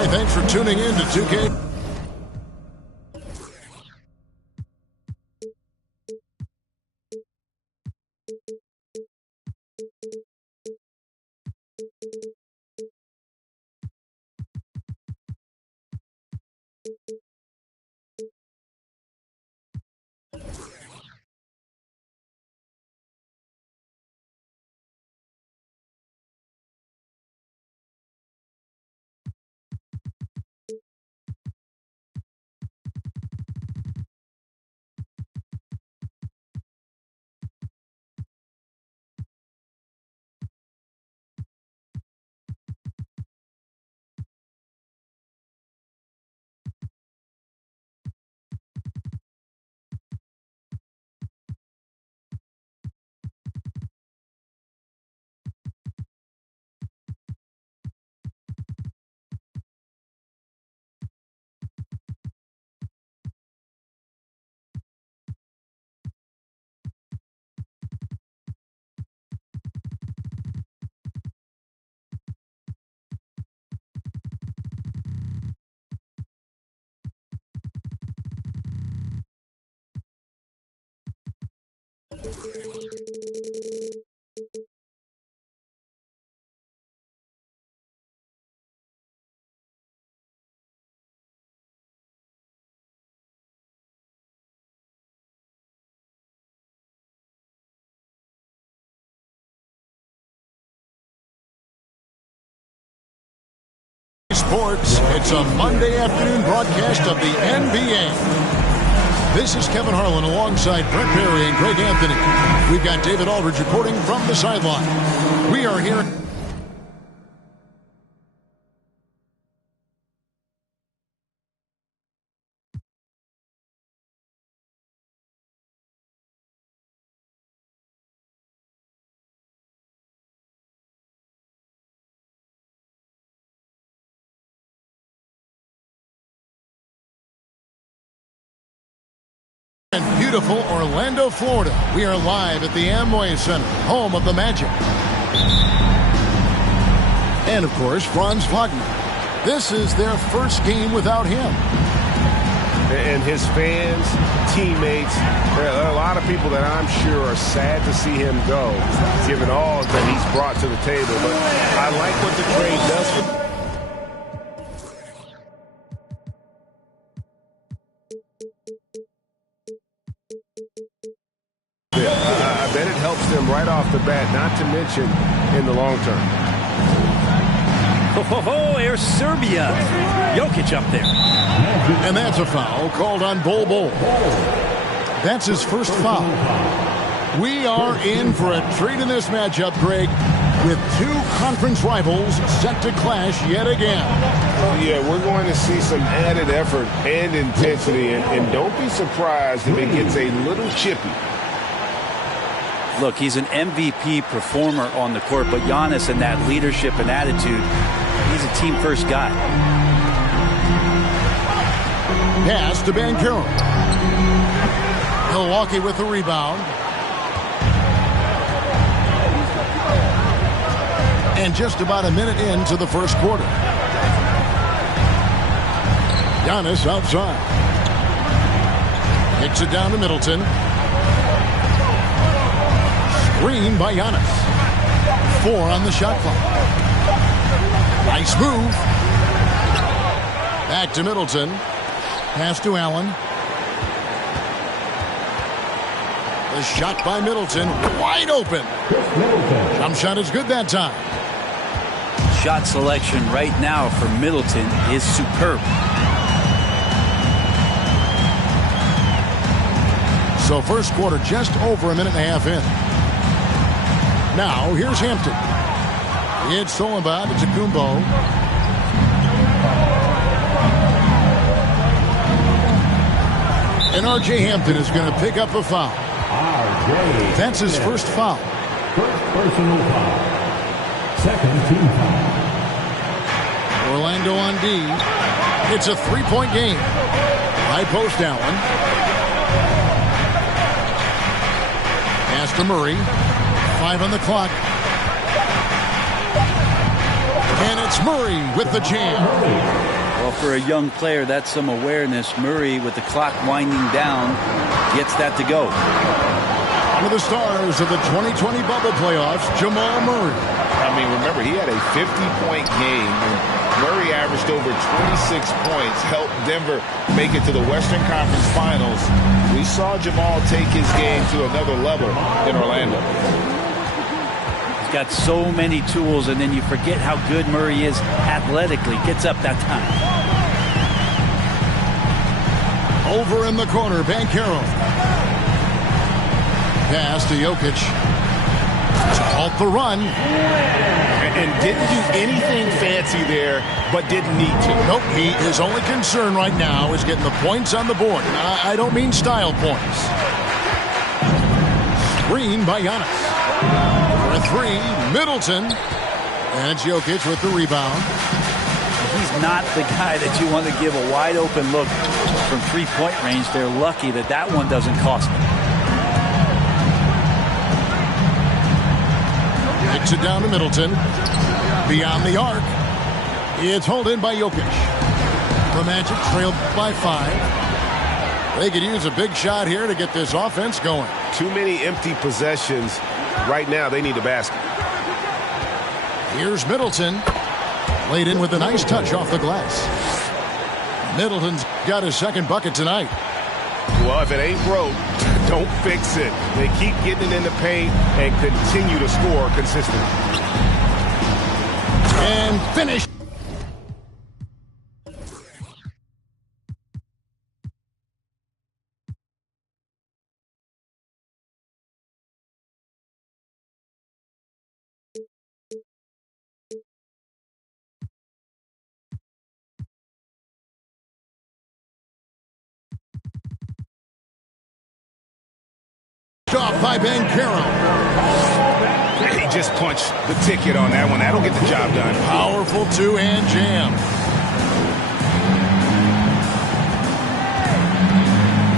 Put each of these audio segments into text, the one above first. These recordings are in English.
Hi, thanks for tuning in to 2K. Sports. It's a Monday afternoon broadcast of the NBA. This is Kevin Harlan alongside Brett Perry and Greg Anthony. We've got David Aldridge reporting from the sideline. We are here. In beautiful Orlando, Florida. We are live at the Amway Center, home of the Magic. And, of course, Franz Wagner. This is their first game without him. And his fans, teammates, there are a lot of people that I'm sure are sad to see him go, given all that he's brought to the table. But I like what the trade does for I bet it helps them right off the bat, not to mention in the long term. There's Serbia. Jokic up there. And that's a foul called on Bol. That's his first foul. We are in for a treat in this matchup, Greg, with two conference rivals set to clash yet again. Yeah, we're going to see some added effort and intensity, and don't be surprised if it gets a little chippy. Look, he's an MVP performer on the court, but Giannis and that leadership and attitude, he's a team-first guy. Pass to Banchero. Milwaukee with the rebound. And just about a minute into the first quarter. Giannis outside. Kicks it down to Middleton. Screen by Giannis. 4 on the shot clock. Nice move. Back to Middleton. Pass to Allen. The shot by Middleton. Wide open. Jump shot is good that time. Shot selection right now for Middleton is superb. So first quarter just over a minute and a half in. Now here's Hampton. It's stolen by Kumbo. And R.J. Hampton is going to pick up a foul. That's his first foul. First personal foul. Second team foul. Orlando on D. It's a three-point game. High post Allen. Pass to Murray. 5 on the clock. And It's Murray with the jam. Well, for a young player, that's some awareness. Murray, with the clock winding down, gets that to go. One of the stars of the 2020 bubble playoffs, Jamal Murray. I mean, remember, he had a 50-point game. Murray averaged over 26 points, helped Denver make it to the Western Conference Finals. We saw Jamal take his game to another level in Orlando. He's got so many tools, and then you forget how good Murray is athletically. Gets up that time. Over in the corner, Banchero. Pass to Jokic. To halt the run. And didn't do anything fancy there, but didn't need to. Nope, his only concern right now is getting the points on the board. I don't mean style points. Screen by Giannis. For a three, Middleton. And it's Jokic with the rebound. He's not the guy that you want to give a wide open look from three-point range. They're lucky that that one doesn't cost them. Kicks it down to Middleton. Beyond the arc. It's hauled in by Jokic. The Magic trailed by 5. They could use a big shot here to get this offense going. Too many empty possessions. Right now, they need a basket. Here's Middleton. Laid in with a nice touch off the glass. Middleton's got his second bucket tonight. Well, if it ain't broke, don't fix it. They keep getting it in the paint and continue to score consistently. And finish. Off by Banchero. He just punched the ticket on that one. That'll get the job done. Powerful two-hand jam.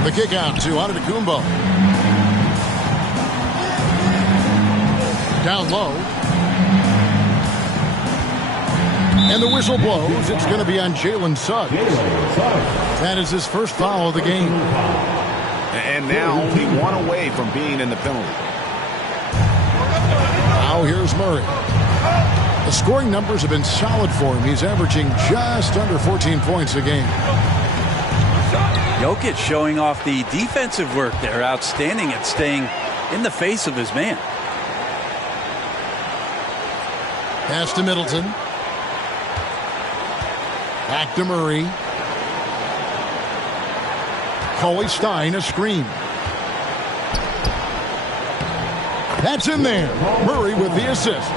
The kick out to Antetokounmpo. Down low. And the whistle blows. It's going to be on Jalen Suggs. That is his first foul of the game. And now only one away from being in the penalty. Now here's Murray. The scoring numbers have been solid for him. He's averaging just under 14 points a game. Jokic showing off the defensive work there. Outstanding at staying in the face of his man. Pass to Middleton. Back to Murray. Coley Stein, a screen. That's in there. Murray with the assist.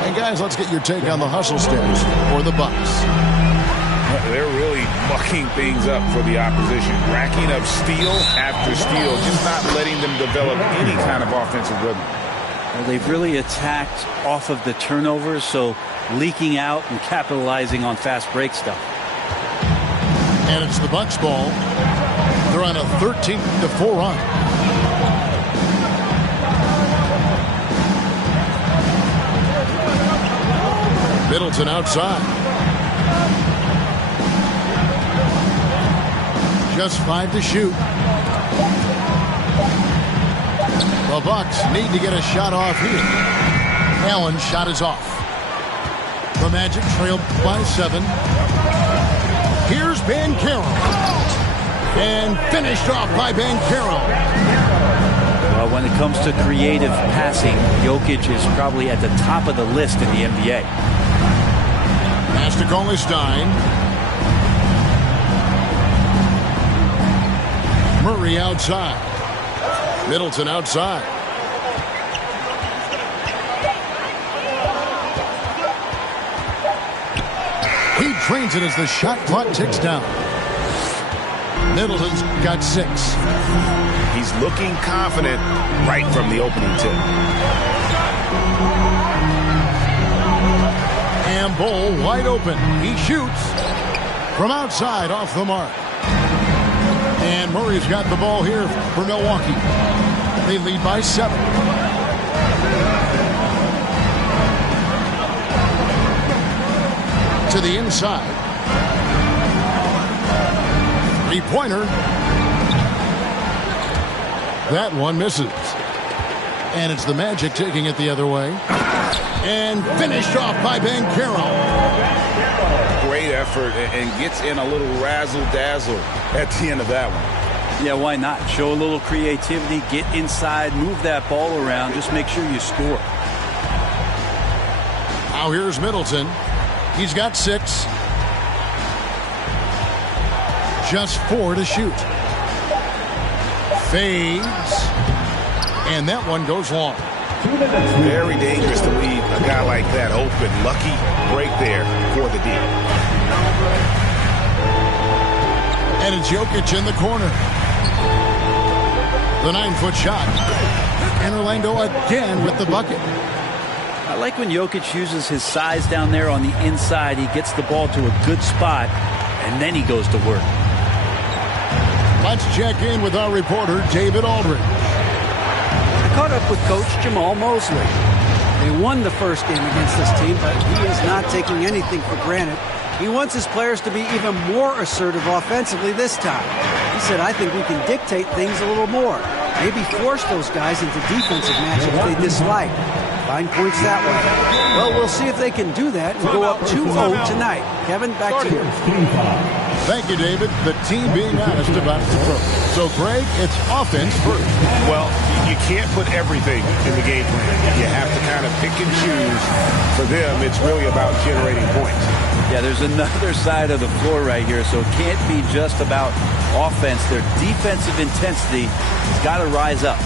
And guys, let's get your take on the hustle stats for the Bucks. They're really mucking things up for the opposition. Racking up steal after steal, just not letting them develop any kind of offensive rhythm. Well, they've really attacked off of the turnovers, so leaking out and capitalizing on fast break stuff. And it's the Bucks ball. They're on a 13-4 run. Middleton outside. Just 5 to shoot. The Bucks need to get a shot off here. Allen's shot is off. The Magic trailed by 7. Here's Banchero. And finished off by Banchero. Well, when it comes to creative passing, Jokic is probably at the top of the list in the NBA. Pass to Coley Stein. Murray outside. Middleton outside. He trains it as the shot clock ticks down. Middleton's got 6. He's looking confident right from the opening tip. And Bull wide open. He shoots from outside off the mark. And Murray's got the ball here for Milwaukee. They lead by 7. To the inside. Three-pointer. That one misses. And it's the Magic taking it the other way. And finished off by Banchero. Great effort and gets in a little razzle-dazzle at the end of that one. Yeah, why not? Show a little creativity, get inside, move that ball around, just make sure you score. Now here's Middleton. He's got 6. Just 4 to shoot. Fades. And that one goes long. Very dangerous to leave a guy like that open. Lucky break there for the D. And it's Jokic in the corner. The 9-foot shot. And Orlando again with the bucket. I like when Jokic uses his size down there on the inside. He gets the ball to a good spot, and then he goes to work. Let's check in with our reporter, David Aldridge. I caught up with Coach Jamal Mosley. They won the first game against this team, but he is not taking anything for granted. He wants his players to be even more assertive offensively this time. He said, I think we can dictate things a little more. Maybe force those guys into defensive matchups they dislike. Find points that way. Well, we'll see if they can do that and go up 2-0 tonight. Kevin, back to you. Thank you, David. The team being honest about its approach. So, Greg, it's offense first. Well, you can't put everything in the game plan. You have to kind of pick and choose. For them, it's really about generating points. Yeah, there's another side of the floor right here, so it can't be just about offense. Their defensive intensity has got to rise up.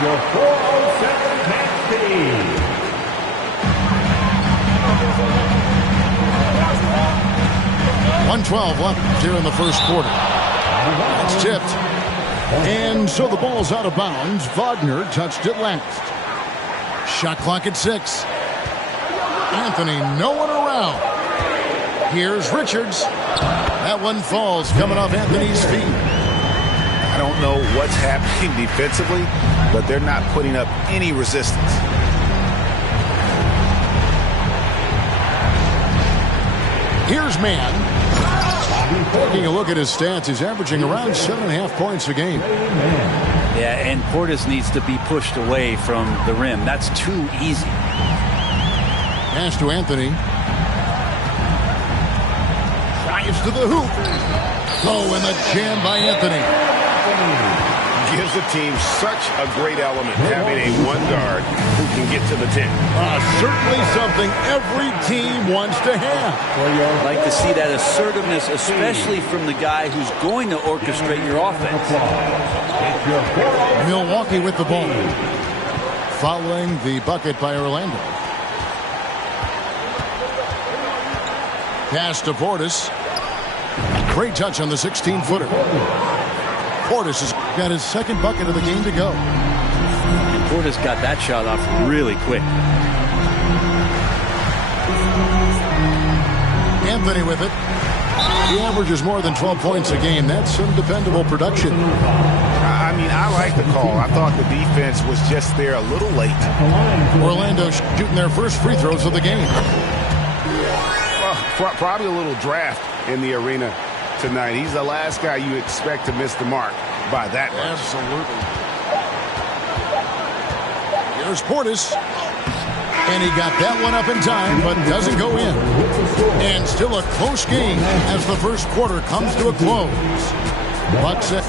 Your 407 match speed. 1:12 left here in the first quarter. It's tipped. And so the ball's out of bounds. Wagner touched it last. Shot clock at 6. Anthony, no one around. Here's Richards. That one falls coming off Anthony's feet. I don't know what's happening defensively, but they're not putting up any resistance. Here's Mann. Taking a look at his stats, he's averaging around 7.5 points a game. Yeah, and Portis needs to be pushed away from the rim. That's too easy. Pass to Anthony. Drives to the hoop. Oh, and the jam by Anthony. Gives the team such a great element having a one guard who can get to the 10. Certainly something every team wants to have. I'd like to see that assertiveness, especially from the guy who's going to orchestrate your offense. Milwaukee with the ball. Following the bucket by Orlando. Pass to Portis. Great touch on the 16-footer. Portis has got his second bucket of the game to go. And Portis got that shot off really quick. Anthony with it. He averages more than 12 points a game. That's some dependable production. I mean, I like the call. I thought the defense was just there a little late. Orlando shooting their first free throws of the game. Well, probably a little draft in the arena tonight. He's the last guy you expect to miss the mark by that much. Absolutely. Here's Portis. And he got that one up in time, but doesn't go in. And still a close game as the first quarter comes to a close. Bucks at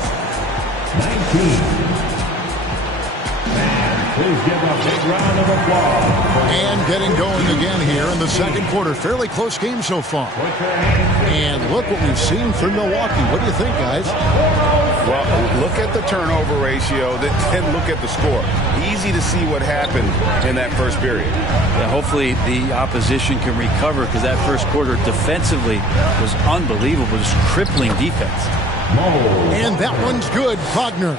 19. Please give a big round of applause. And getting going again here in the second quarter. Fairly close game so far. And look what we've seen from Milwaukee. What do you think, guys? Well, look at the turnover ratio, then look at the score. Easy to see what happened in that first period. Yeah, hopefully the opposition can recover because that first quarter defensively was unbelievable. Just crippling defense. And that one's good. Wagner.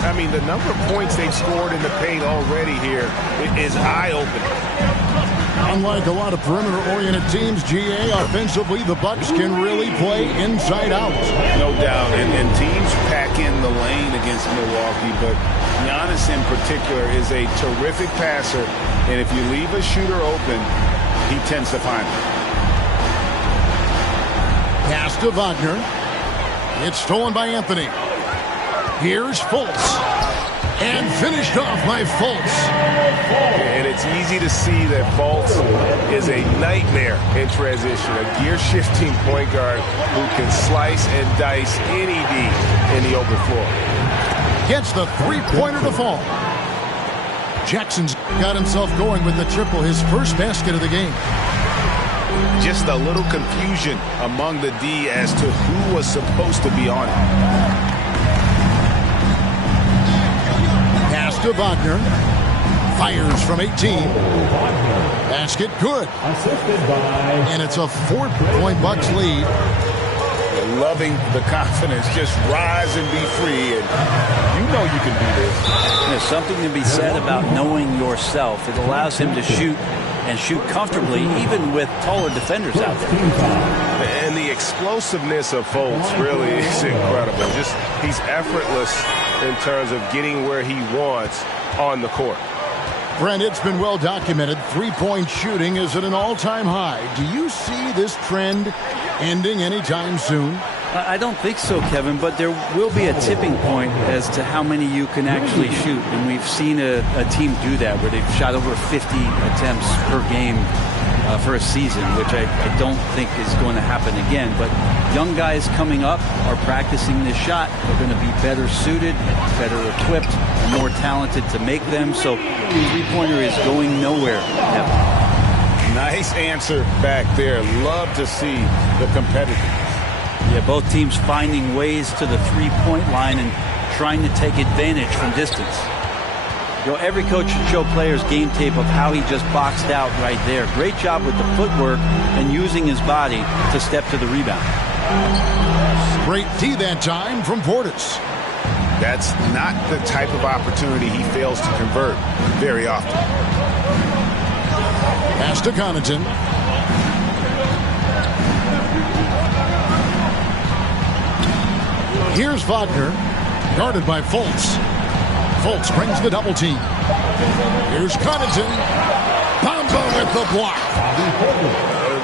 I mean, the number of points they've scored in the paint already here is eye-opening. Unlike a lot of perimeter-oriented teams, GA, offensively, the Bucks can really play inside out. No doubt, and teams pack in the lane against Milwaukee, but Giannis in particular is a terrific passer, and if you leave a shooter open, he tends to find it. Pass to Wagner. It's stolen by Anthony. Here's Fultz. And finished off by Fultz. And it's easy to see that Fultz is a nightmare in transition. A gear-shifting point guard who can slice and dice any D in the open floor. Gets the three-pointer to fall. Jackson's got himself going with the triple, his first basket of the game. Just a little confusion among the D as to who was supposed to be on it. Pass to Wagner. Fires from 18. Basket good. And it's a 4-point Bucks lead. Loving the confidence. Just rise and be free. And you know you can do this. There's something to be said about knowing yourself. It allows him to shoot and shoot comfortably, even with taller defenders out there. And the explosiveness of Fultz really is incredible. He's effortless in terms of getting where he wants on the court. Brent, it's been well documented. Three-point shooting is at an all-time high. Do you see this trend ending anytime soon? I don't think so, Kevin, but there will be a tipping point as to how many you can actually shoot. And we've seen a team do that where they've shot over 50 attempts per game for a season, which I don't think is going to happen again. But young guys coming up are practicing this shot. They're going to be better suited, better equipped, and more talented to make them. So three-pointer is going nowhere. Nice answer back there. Love to see the competitiveness. Yeah, both teams finding ways to the three-point line and trying to take advantage from distance. You know, every coach should show players game tape of how he just boxed out right there. Great job with the footwork and using his body to step to the rebound. Great D that time from Portis. That's not the type of opportunity he fails to convert very often. Pass to Connaughton. Here's Wagner, guarded by Fultz. Fultz brings the double team. Here's Connaughton. Bamba with the block.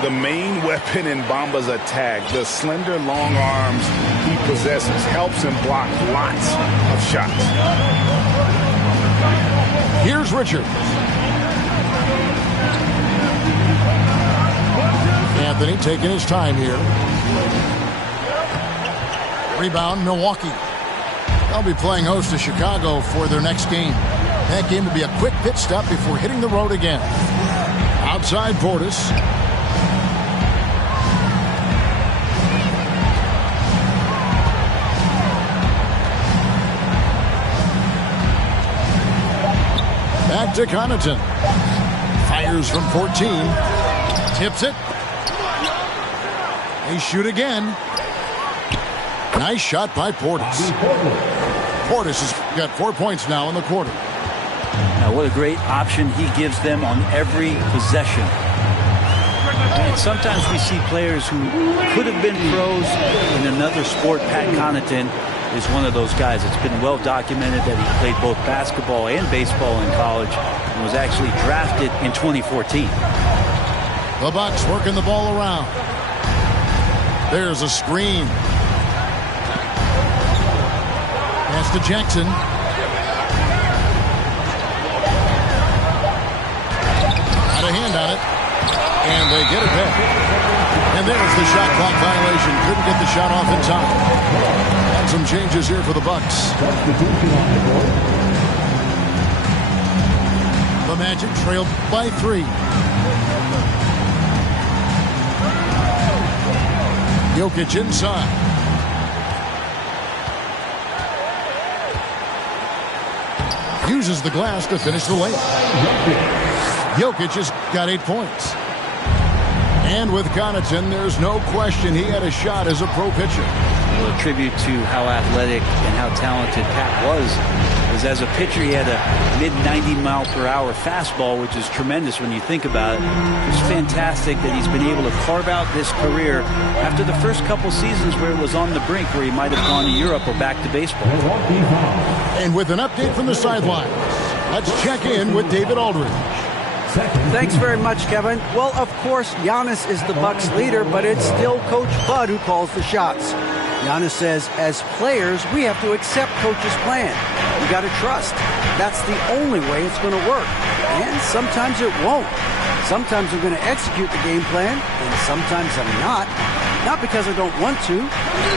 The main weapon in Bamba's attack, the slender long arms he possesses, helps him block lots of shots. Here's Richard. Anthony taking his time here. Rebound, Milwaukee. They'll be playing host to Chicago for their next game. That game will be a quick pit stop before hitting the road again. Outside Portis. Back to Connaughton. Fires from 14. Tips it. They shoot again. Nice shot by Portis. Portis has got 4 points now in the quarter. Now, what a great option he gives them on every possession. And sometimes we see players who could have been pros in another sport. Pat Connaughton is one of those guys. It's been well documented that he played both basketball and baseball in college and was actually drafted in 2014. The Bucks working the ball around. There's a screen. Pass to Jackson. Got a hand on it. And they get it back. And there's the shot clock violation. Couldn't get the shot off in time. And some changes here for the Bucks. The Magic trailed by 3. Jokic inside. Uses the glass to finish the layup. Jokic has got 8 points. And with Connaughton, there's no question he had a shot as a pro pitcher. A tribute to how athletic and how talented Pat was is as a pitcher, he had a mid-90-mile-per-hour fastball, which is tremendous when you think about it. It's fantastic that he's been able to carve out this career after the first couple seasons where it was on the brink, where he might have gone to Europe or back to baseball. And with an update from the sidelines, let's check in with David Aldridge. Thanks very much, Kevin. Well, of course, Giannis is the Bucks leader, but it's still Coach Bud who calls the shots. Giannis says, as players, we have to accept Coach's plan. We got to trust. That's the only way it's going to work. And sometimes it won't. Sometimes I'm going to execute the game plan, and sometimes I'm not. Not because I don't want to,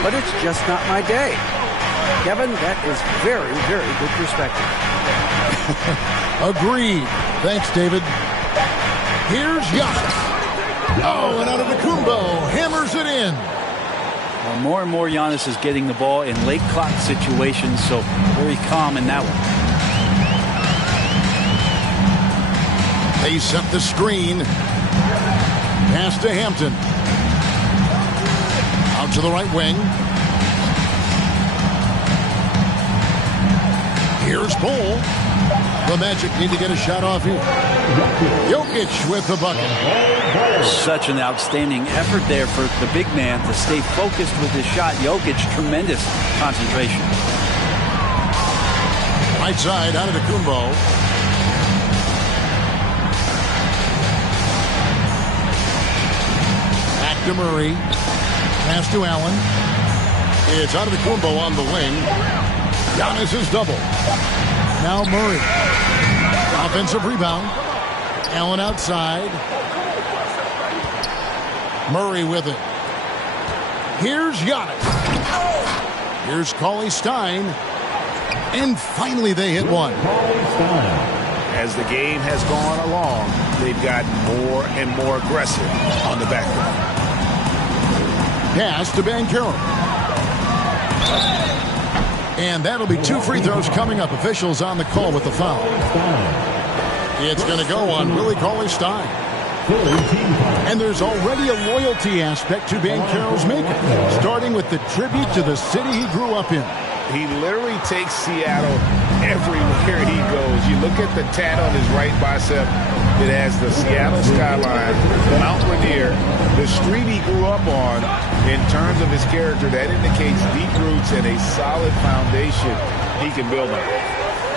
but it's just not my day. Kevin, that is very, very good perspective. Agreed. Thanks, David. Here's Giannis. Oh, and out of the Kumbo, hammers it in. Well, more and more Giannis is getting the ball in late clock situations, so very calm in that one. They set the screen. Pass to Hampton. Out to the right wing. Here's Bull. The Magic need to get a shot off here. Jokic with the bucket. Such an outstanding effort there for the big man to stay focused with his shot. Jokic, tremendous concentration. Right side out of the Kumbo. Back to Murray. Pass to Allen. It's out of the Kumbo on the wing. Giannis is double. Now Murray. Offensive rebound. Allen outside. Murray with it. Here's Giannis. Here's Cauley Stein. And finally they hit one. As the game has gone along, they've gotten more and more aggressive on the back line. Pass to Banchero. And that'll be 2 free throws coming up. Officials on the call with the foul. It's going to go on Willie Cauley-Stein. And there's already a loyalty aspect to Banchero's making, starting with the tribute to the city he grew up in. He literally takes Seattle everywhere he goes. You look at the tat on his right bicep. It has the Seattle skyline, Mount Rainier, the street he grew up on. In terms of his character, that indicates deep roots and a solid foundation he can build on.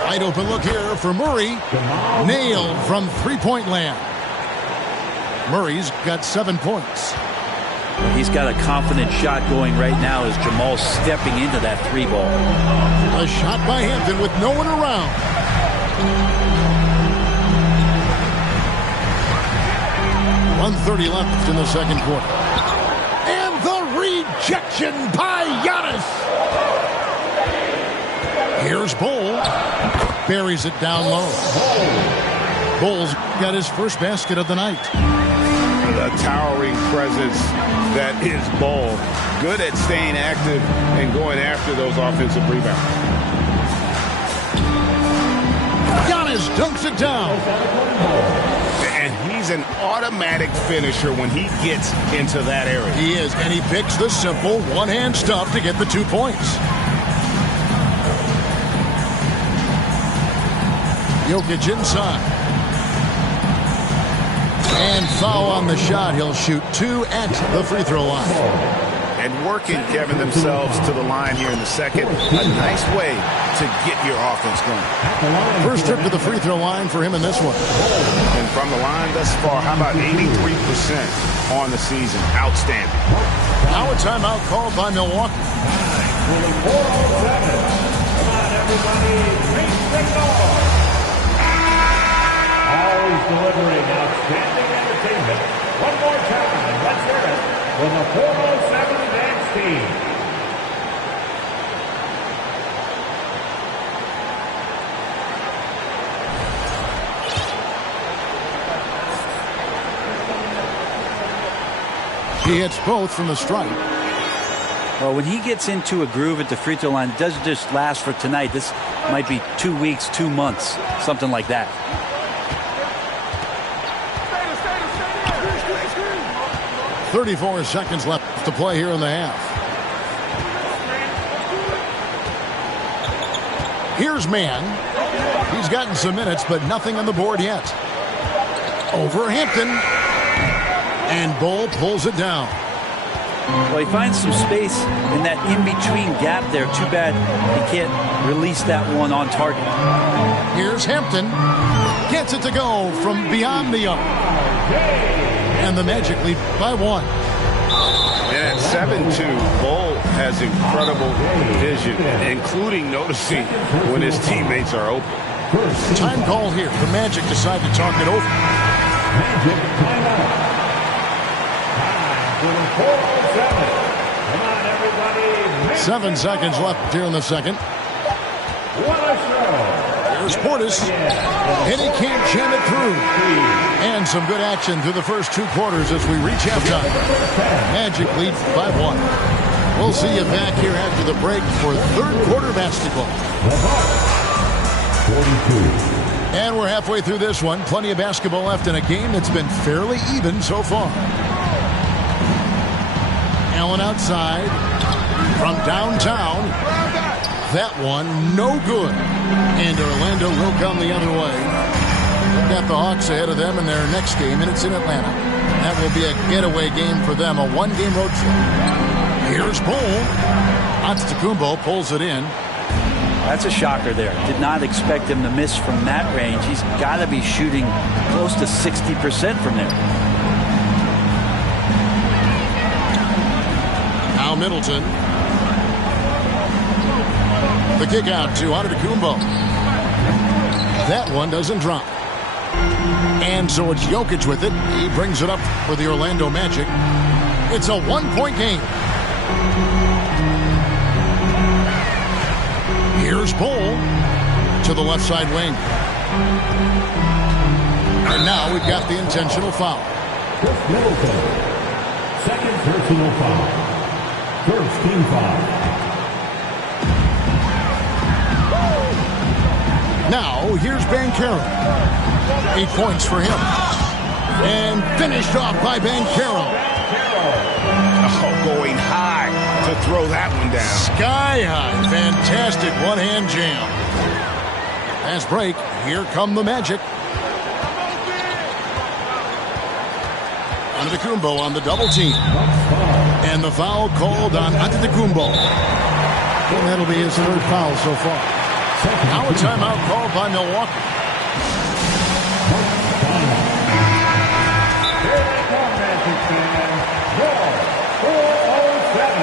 Wide open look here for Murray. Nailed from three-point land. Murray's got 7 points. He's got a confident shot going right now as Jamal's stepping into that 3-ball. A shot by Hampton with no one around. .130 left in the second quarter. And the rejection by Giannis. Here's Bull. Buries it down low. Bull's got his first basket of the night. The towering presence that is Bull. Good at staying active and going after those offensive rebounds. Giannis dunks it down. And he's an automatic finisher when he gets into that area. He is, and he picks the simple one-hand stuff to get the 2 points. Jokic inside. And foul on the shot. He'll shoot 2 at the free throw line. And working, Kevin, themselves to the line here in the second. A nice way to get your offense going. First trip to the free throw line for him in this one. And from the line thus far, how about 83% on the season? Outstanding. Now a timeout called by Milwaukee. 4:07. Come on, everybody. Make the score. Always delivering outstanding entertainment. One more time. Let's hear it for the 407 Advance team. He hits both from the stripe. Well, when he gets into a groove at the free throw line, it doesn't just last for tonight. This might be 2 weeks, 2 months, something like that. 34 seconds left to play here in the half. Here's Mann. He's gotten some minutes, but nothing on the board yet. Over Hampton. And Bull pulls it down. Well, he finds some space in that in-between gap there. Too bad he can't release that one on target. Here's Hampton. Gets it to go from beyond the arc. And the Magic lead by 1. And at 7-2, Bull has incredible vision, including noticing when his teammates are open. Time call here. The Magic decide to talk it over. Magic timeout. Time for 4:07. Come on, everybody. 7 seconds left here in the second. What a show. Here's Portis. And he can't jam it through. And some good action through the first 2 quarters as we reach halftime. Magic lead by 1. We'll see you back here after the break for third quarter basketball. 42. And we're halfway through this one. Plenty of basketball left in a game that's been fairly even so far. Allen outside from downtown. That one no good. And Orlando will come the other way. Got the Hawks ahead of them in their next game, and it's in Atlanta. That will be a getaway game for them, a 1-game road trip. Here's Bull. Antetokounmpo pulls it in. That's a shocker there. Did not expect him to miss from that range. He's got to be shooting close to 60% from there. Now Middleton. The kick out to Antetokounmpo. That one doesn't drop. And so it's Jokic with it. He brings it up for the Orlando Magic. It's a 1-point game. Here's Bull to the left side wing. And now we've got the intentional foul. Chris Middleton. Second personal foul. First team foul. Now here's Banchero. 8 points for him. And finished off by Banchero. Oh, going high to throw that one down. Sky high. Fantastic one-hand jam. Fast break. Here come the Magic. Antetokounmpo on the double team. And the foul called on Antetokounmpo. And that'll be his third foul so far. Now a timeout called by Milwaukee. Here they come, Magic fans. Your 4:07.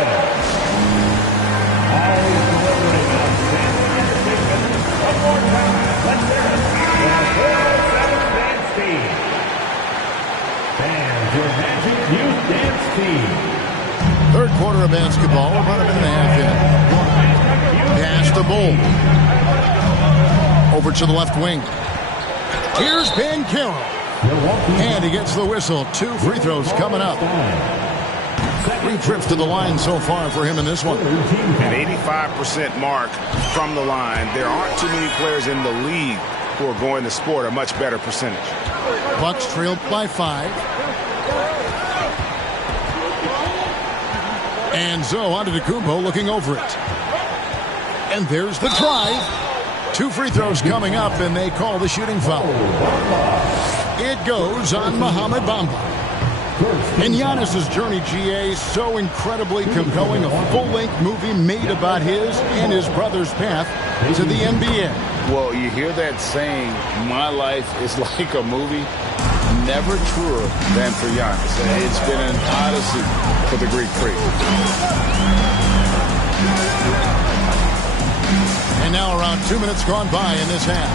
Always delivering outstanding entertainment. One more time. Let's hear it for the 4:07 dance team. And your Magic Youth Dance Team. Third quarter of basketball. About a minute and a half in. Pass to Bull. Over to the left wing. Here's Banchero. And he gets the whistle. 2 free throws coming up. 3 trips to the line so far for him in this one. An 85% mark from the line. There aren't too many players in the league who are going to sport a much better percentage. Bucks trailed by 5. And so Antetokounmpo looking over it. And there's the drive. 2 free throws coming up, and they call the shooting foul. It goes on Mohamed Bamba. And Giannis's journey, GA, so incredibly compelling. A full-length movie made about his and his brother's path to the NBA. Well, you hear that saying, my life is like a movie. Never truer than for Giannis. It's been an odyssey for the Greek Freak. And now around 2 minutes gone by in this half.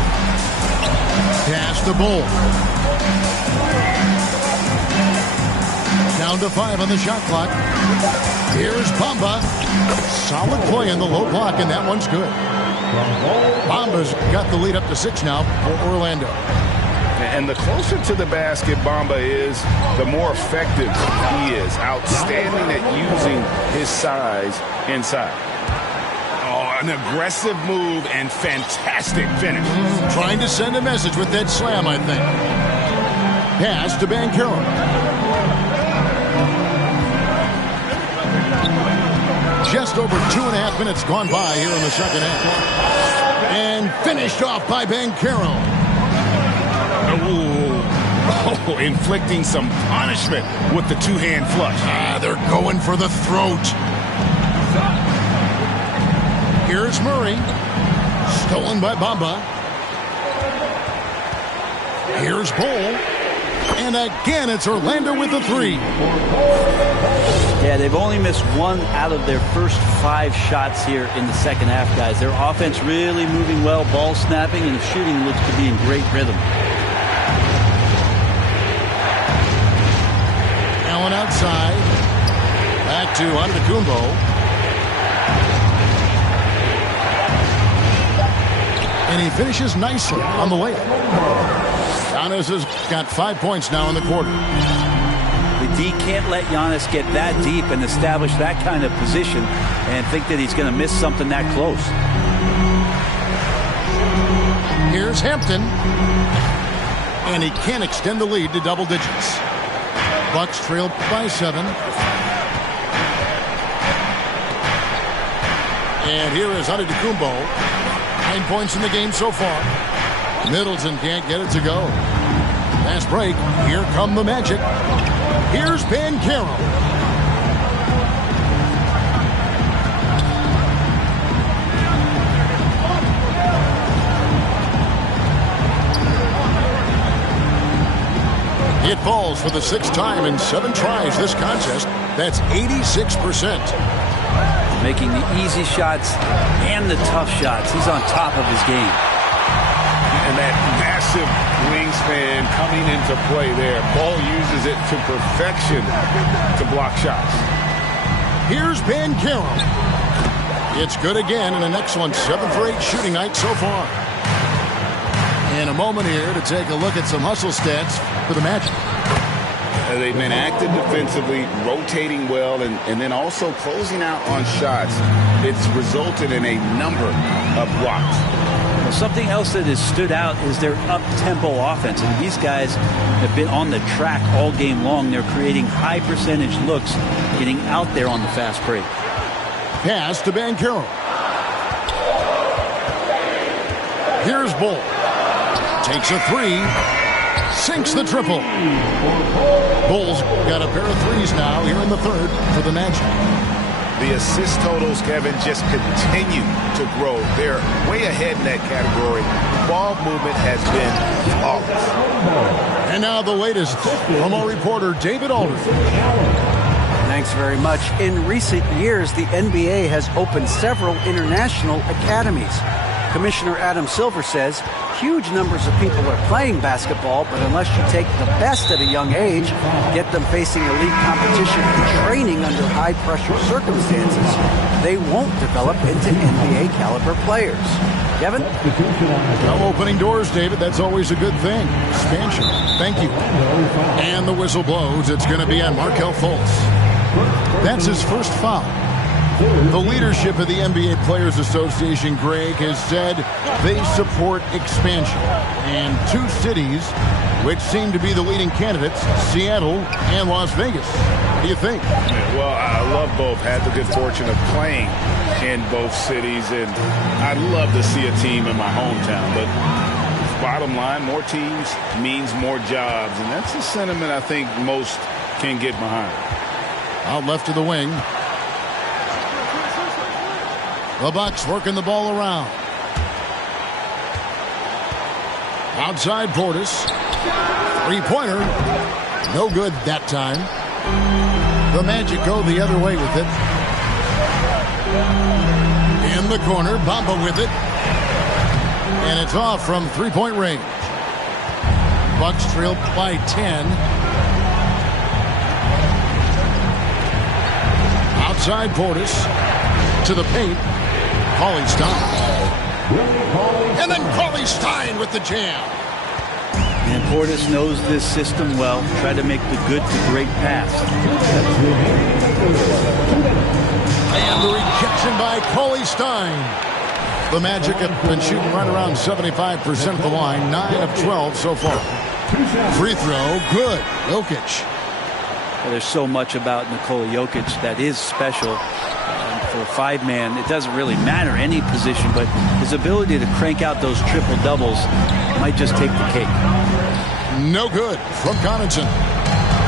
Pass to Bull. Down to 5 on the shot clock. Here's Bamba. Solid play in the low block, and that one's good. Bamba's got the lead up to 6 now for Orlando. And the closer to the basket Bamba is, the more effective he is. Outstanding at using his size inside. Oh, an aggressive move and fantastic finish. Trying to send a message with that slam, I think. Pass to Banchero. Just over 2.5 minutes gone by here in the second half. And finished off by Banchero. Oh, inflicting some punishment with the two-hand flush. They're going for the throat. Here's Murray. Stolen by Bamba. Here's Bull. And again, it's Orlando with the three. Yeah, they've only missed 1 out of their first 5 shots here in the second half, guys. Their offense really moving well, ball snapping, and the shooting looks to be in great rhythm. Allen outside. Back to Antetokounmpo. And he finishes nicely on the layup. Giannis has got 5 points now in the quarter. The D can't let Giannis get that deep and establish that kind of position and think that he's going to miss something that close. Here's Hampton. And he can't extend the lead to double digits. Bucks trail by 7. And here is Antetokounmpo. 9 points in the game so far. Middleton can't get it to go. Last break. Here come the Magic. Here's Banchero. It falls for the 6th time in 7 tries this contest. That's 86%. Making the easy shots and the tough shots. He's on top of his game. And that massive wingspan coming into play there. Ball uses it to perfection to block shots. Here's Banchero. It's good again and an excellent 7 for 8 shooting night so far. In a moment here to take a look at some hustle stats for the Magic. They've been active defensively, rotating well, and then also closing out on shots. It's resulted in a number of blocks. Well, something else that has stood out is their up-tempo offense. And these guys have been on the track all game long. They're creating high percentage looks, getting out there on the fast break. Pass to Banchero. Here's Bull. Takes a 3. Sinks the triple. Bulls got a pair of 3s now here in the 3rd for the Magic. The assist totals, Kevin, just continue to grow. They're way ahead in that category. Ball movement has been flawless. And now the latest from our reporter, David Aldridge. Thanks very much. In recent years, the NBA has opened several international academies. Commissioner Adam Silver says huge numbers of people are playing basketball, but unless you take the best at a young age, get them facing elite competition and training under high-pressure circumstances, they won't develop into NBA-caliber players. Kevin? Well, opening doors, David. That's always a good thing. Expansion. Thank you. And the whistle blows. It's going to be on Markelle Fultz. That's his first foul. The leadership of the NBA Players Association, Greg, has said they support expansion. And 2 cities, which seem to be the leading candidates, Seattle and Las Vegas. What do you think? Well, I love both. Had the good fortune of playing in both cities, and I'd love to see a team in my hometown. But bottom line, more teams means more jobs, and that's a sentiment I think most can get behind. Out left to the wing. The Bucks working the ball around. Outside Portis. 3-pointer. No good that time. The Magic go the other way with it. In the corner, Bamba with it. And it's off from 3-point range. Bucks trail by 10. Outside Portis. To the paint. Cauley Stein. And then Cauley Stein with the jam. And Portis knows this system well. Try to make the good to great pass. And the rejection by Cauley Stein. The Magic have been shooting right around 75% of the line. 9 of 12 so far. Free throw, good. Jokic. Well, there's so much about Nikola Jokic that is special. for a 5-man. It doesn't really matter any position, but his ability to crank out those triple doubles might just take the cake. No good from Connaughton.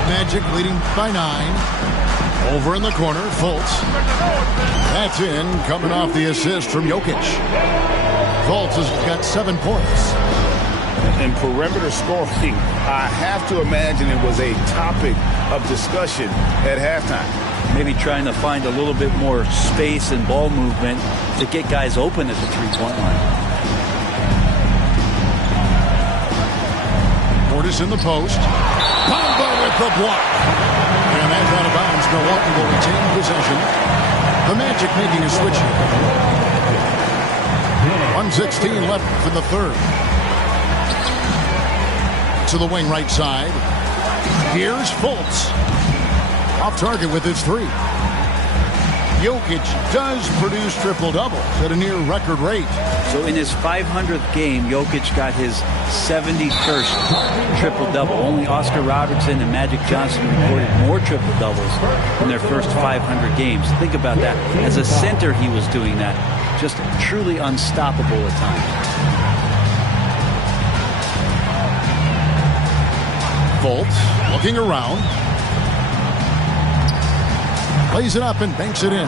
Magic leading by 9. Over in the corner, Fultz. That's in, coming off the assist from Jokic. Fultz has got 7 points. In perimeter scoring, I have to imagine it was a topic of discussion at halftime. Maybe trying to find a little bit more space and ball movement to get guys open at the three-point line. Portis in the post. Bamba with the block. And that's out of bounds. Milwaukee will retain possession. The Magic making a switch here. 1:16 left for the third. To the wing right side. Here's Fultz. Off target with his 3. Jokic does produce triple-doubles at a near record rate. So in his 500th game, Jokic got his 71st triple-double. Only Oscar Robertson and Magic Johnson recorded more triple-doubles in their first 500 games. Think about that. As a center, he was doing that. Just truly unstoppable at times. Fultz looking around. Plays it up and banks it in.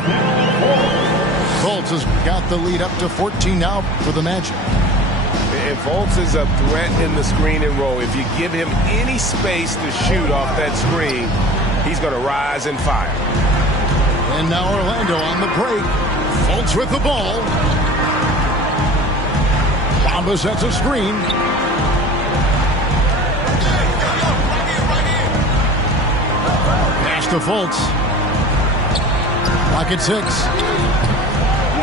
Fultz has got the lead up to 14 now for the Magic. And Fultz is a threat in the screen and roll. If you give him any space to shoot off that screen, he's going to rise and fire. And now Orlando on the break. Fultz with the ball. Bamba sets a screen. Pass to Fultz. Clock at 6.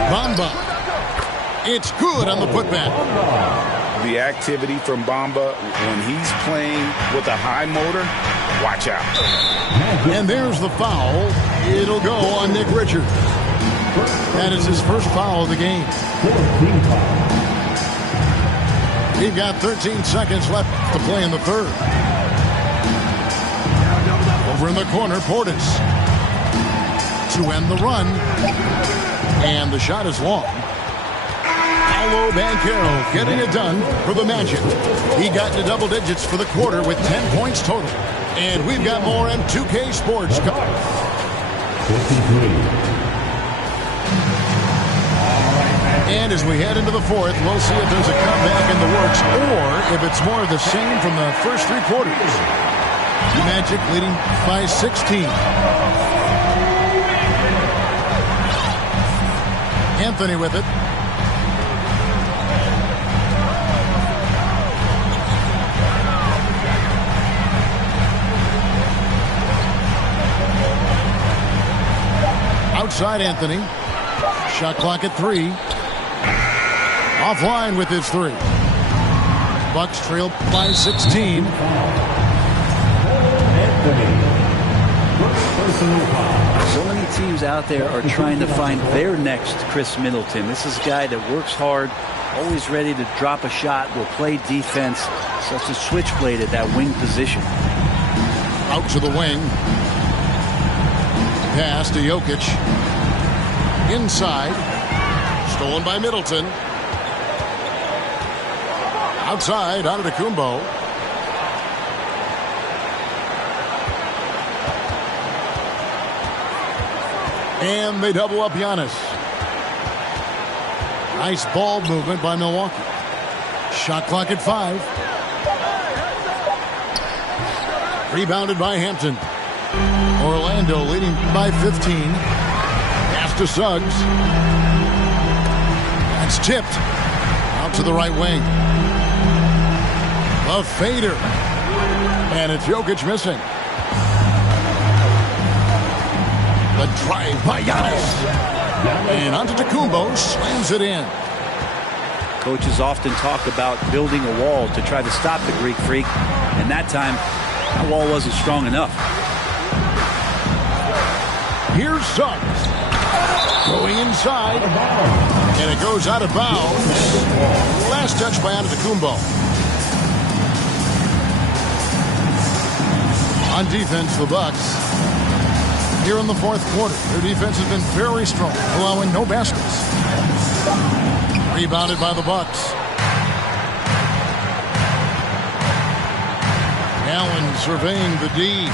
Bamba. It's good on the putback. The activity from Bamba when he's playing with a high motor, watch out. And there's the foul. It'll go on Nick Richards. That is his first foul of the game. We've got 13 seconds left to play in the third. Over in the corner, Portis. To end the run. And the shot is long. Paolo Banchero getting it done for the Magic. He got into double digits for the quarter with 10 points total. And we've got more M2K Sports. And as we head into the fourth, we'll see if there's a comeback in the works or if it's more of the same from the first 3 quarters. Magic leading by 16. Anthony with it. Outside Anthony. Shot clock at 3. Offline with his 3. Bucks trail by 16. So many teams out there are trying to find their next Chris Middleton. This is a guy that works hard, always ready to drop a shot, will play defense, such a switchblade at that wing position. Out to the wing. Pass to Jokic. Inside. Stolen by Middleton. Outside, out of Kumbo. And they double up Giannis. Nice ball movement by Milwaukee. Shot clock at 5. Rebounded by Hampton. Orlando leading by 15. Pass to Suggs. That's tipped. Out to the right wing. A fader. And it's Jokic missing. The drive by Giannis. And onto Kumbo, slams it in. Coaches often talk about building a wall to try to stop the Greek Freak. And that time, that wall wasn't strong enough. Here's Suggs. Going inside. And it goes out of bounds. Last touch by Kumbo. On defense, the Bucks. here in the fourth quarter. Their defense has been very strong, allowing no baskets. Rebounded by the Bucks. Allen surveying the D.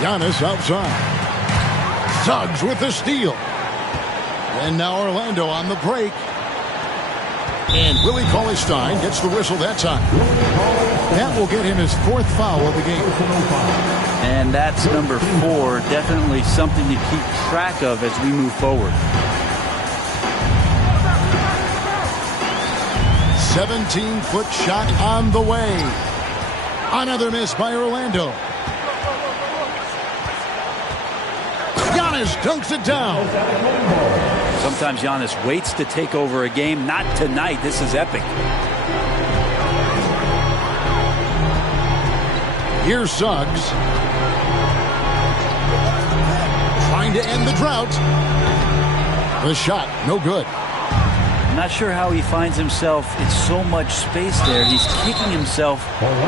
Giannis outside. Suggs with the steal. And now Orlando on the break. And Willie Cauley-Stein gets the whistle that time. That will get him his fourth foul of the game. And that's number 4. Definitely something to keep track of as we move forward. 17-foot shot on the way. Another miss by Orlando. Giannis dunks it down. Sometimes Giannis waits to take over a game. Not tonight. This is epic. Here's Suggs. Trying to end the drought. The shot, no good. I'm not sure how he finds himself in so much space there. He's kicking himself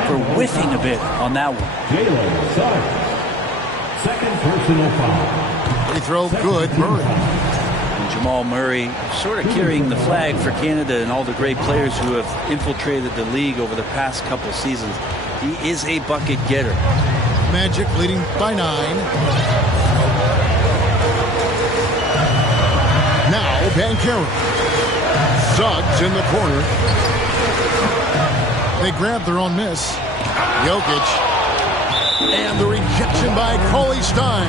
for whiffing a bit on that one. Jalen Suggs. Second personal foul. They throw good, Murray. And Jamal Murray sort of carrying the flag for Canada and all the great players who have infiltrated the league over the past couple seasons. He is a bucket getter. Magic leading by 9. Now Banchero. Suggs in the corner. They grab their own miss. Jokic. And the rejection by Cauley-Stein.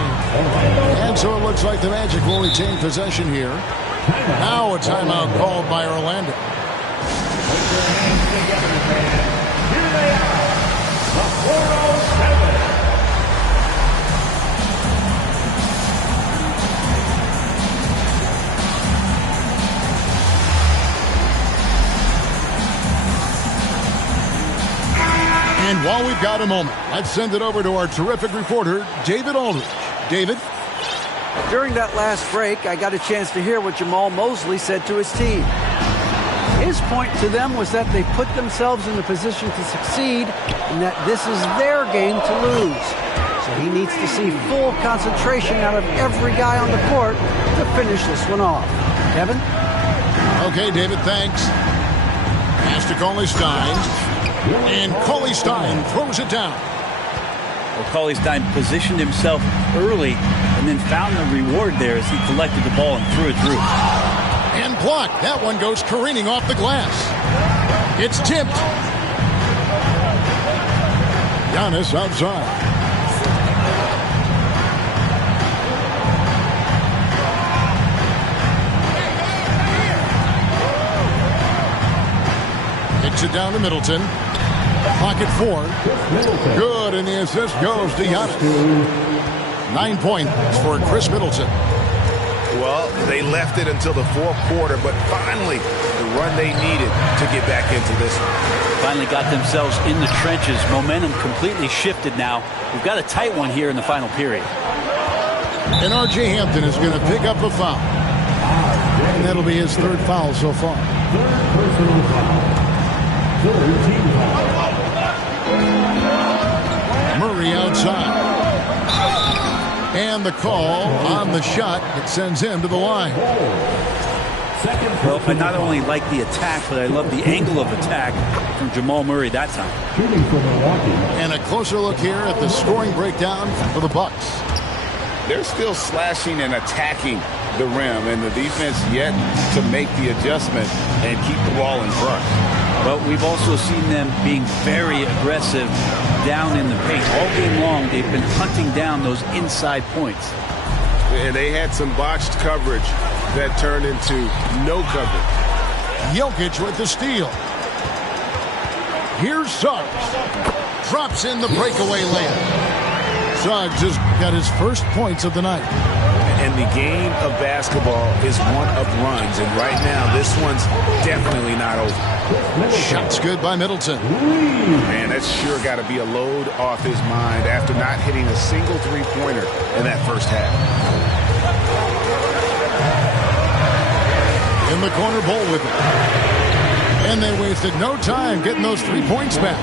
And so it looks like the Magic will retain possession here. Now a timeout called by Orlando. Put your hands together, fans. Here they are, the 407. And while we've got a moment, let's send it over to our terrific reporter, David Aldridge. David? During that last break, I got a chance to hear what Jamal Mosley said to his team. His point to them was that they put themselves in the position to succeed and that this is their game to lose. So he needs to see full concentration out of every guy on the court to finish this one off. Kevin? Okay, David, thanks. Pass to Cauley-Stein. And Cauley-Stein throws it down. Well, Cauley-Stein positioned himself early and then found the reward there as he collected the ball and threw it through. And blocked. That one goes careening off the glass. It's tipped. Giannis outside. Kicks it down to Middleton. Pocket 4. Good, and the assist goes to Giannis. 9 points for Chris Middleton. Well, they left it until the fourth quarter, but finally the run they needed to get back into this one. Finally got themselves in the trenches. Momentum completely shifted now. We've got a tight one here in the final period. And R.J. Hampton is going to pick up a foul. And that'll be his third foul so far. Third personal foul. Third team foul. Murray outside. And the call on the shot that sends him to the line. Well, I not only like the attack, but I love the angle of attack from Jamal Murray that time. And a closer look here at the scoring breakdown for the Bucks. They're still slashing and attacking the rim, and the defense yet to make the adjustment and keep the ball in front. But we've also seen them being very aggressive down in the paint. All game long, they've been hunting down those inside points. And they had some botched coverage that turned into no coverage. Jokic with the steal. Here's Suggs. Drops in the breakaway layup. Suggs has got his first points of the night. And the game of basketball is one of runs. And right now, this one's definitely not over. Shot's good by Middleton. Man, that's sure got to be a load off his mind after not hitting a single three-pointer in that first half. In the corner, Bull with it. And they wasted no time getting those 3 points back.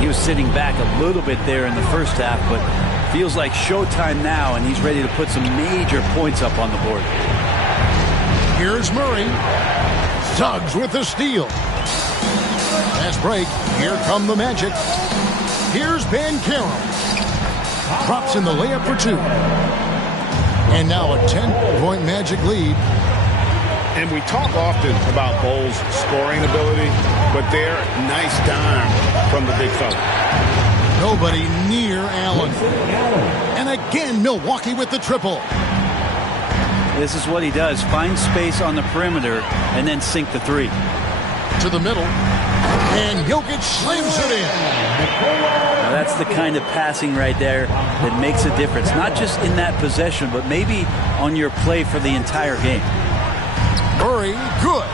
He was sitting back a little bit there in the first half, but Feels like showtime now, and he's ready to put some major points up on the board. Here's Murray. Suggs with the steal. Fast break. Here come the Magic. Here's Banchero. Drops in the layup for 2. And now a 10-point Magic lead. And we talk often about Bull's scoring ability, but they're nice dime from the big fella. Nobody near Allen. And again, Milwaukee with the triple. This is what he does. Find space on the perimeter and then sink the 3. To the middle. And Jokic slams it in. Now that's the kind of passing right there that makes a difference. Not just in that possession, but maybe on your play for the entire game. Murray, good.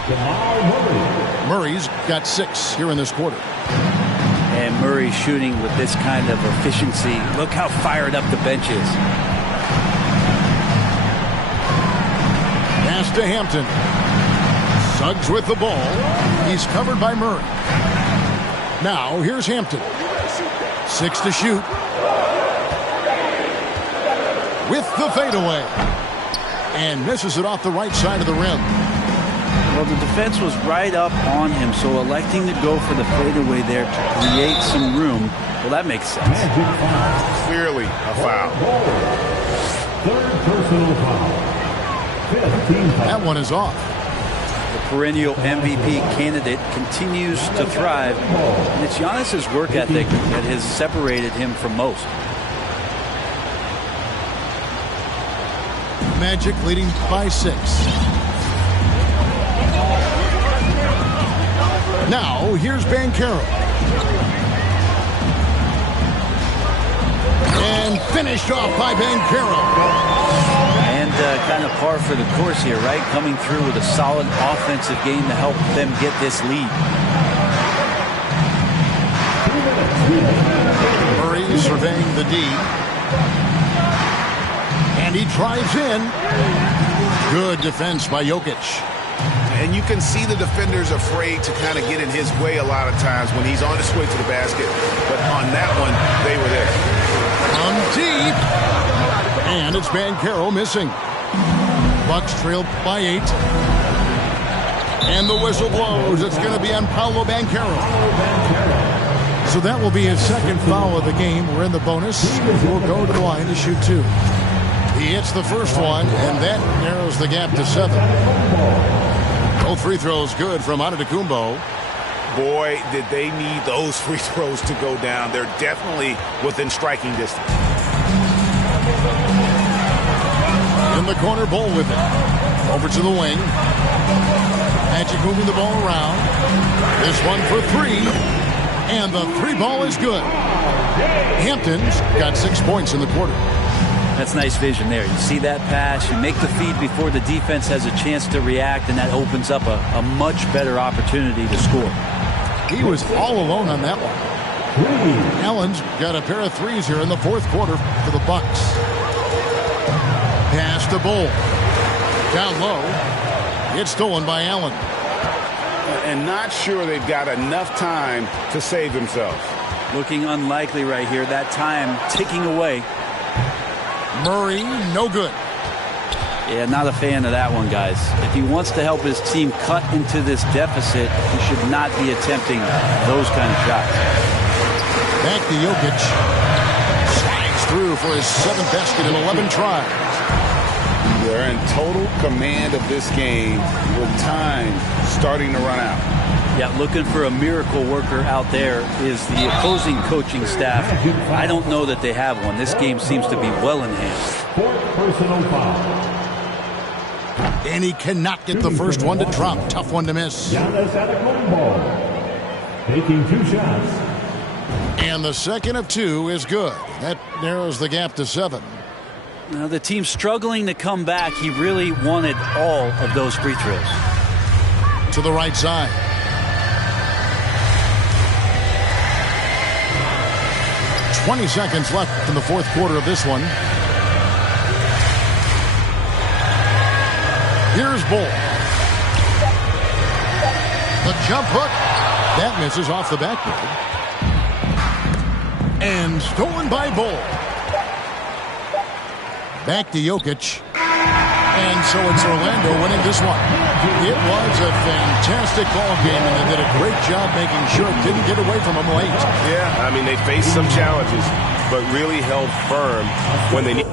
Murray's got 6 here in this quarter. And Murray shooting with this kind of efficiency. Look how fired up the bench is. Pass to Hampton. Suggs with the ball. He's covered by Murray. Now here's Hampton. 6 to shoot. With the fadeaway. And misses it off the right side of the rim. Well, the defense was right up on him, so electing to go for the fadeaway there to create some room, well, that makes sense. Clearly a foul. Third personal foul. 15 foul. That one is off. The perennial MVP candidate continues to thrive, and it's Giannis's work ethic that has separated him from most. Magic leading by 6. Now, here's Banchero. And finished off by Banchero. And kind of par for the course here, right? Coming through with a solid offensive game to help them get this lead. Murray surveying the D. And he drives in. Good defense by Jokic. And you can see the defenders afraid to kind of get in his way a lot of times when he's on his way to the basket. But on that one, they were there. On deep. And it's Banchero missing. Bucks trail by 8. And the whistle blows. It's going to be on Paolo Banchero. So that will be his second foul of the game. We're in the bonus. We'll go to the line to shoot 2. He hits the first one, and that narrows the gap to 7. Both free throws good from Antetokounmpo. Boy, did they need those free throws to go down. They're definitely within striking distance. In the corner, Bull with it. Over to the wing. Magic moving the ball around. This one for 3. And the 3 ball is good. Hampton's got 6 points in the quarter. That's nice vision there. You see that pass, you make the feed before the defense has a chance to react, and that opens up a much better opportunity to score. He was all alone on that one. Allen's got a pair of 3s here in the fourth quarter for the Bucks. Pass to Bull. Down low. It's stolen by Allen. And not sure they've got enough time to save themselves. Looking unlikely right here. That time ticking away. Murray, no good. Yeah, not a fan of that one, guys. If he wants to help his team cut into this deficit, he should not be attempting those kind of shots. Back to Jokic. Slides through for his 7th basket in 11 tries. They're in total command of this game with time starting to run out. Yeah, looking for a miracle worker out there is the opposing coaching staff. I don't know that they have one. This game seems to be well in hand. Fourth personal foul. And he cannot get the first one to drop. Tough one to miss. Giannis Antetokounmpo taking 2 shots. And the second of 2 is good. That narrows the gap to 7. Now the team's struggling to come back. He really wanted all of those free throws. To the right side. "20 seconds left in the fourth quarter of this one. Here's Bull. The jump hook. That misses off the backboard. And stolen by Bull. Back to Jokic. And so it's Orlando winning this one. It was a fantastic ball game, and they did a great job making sure it didn't get away from them late. Yeah, I mean, they faced some challenges, but really held firm when they need.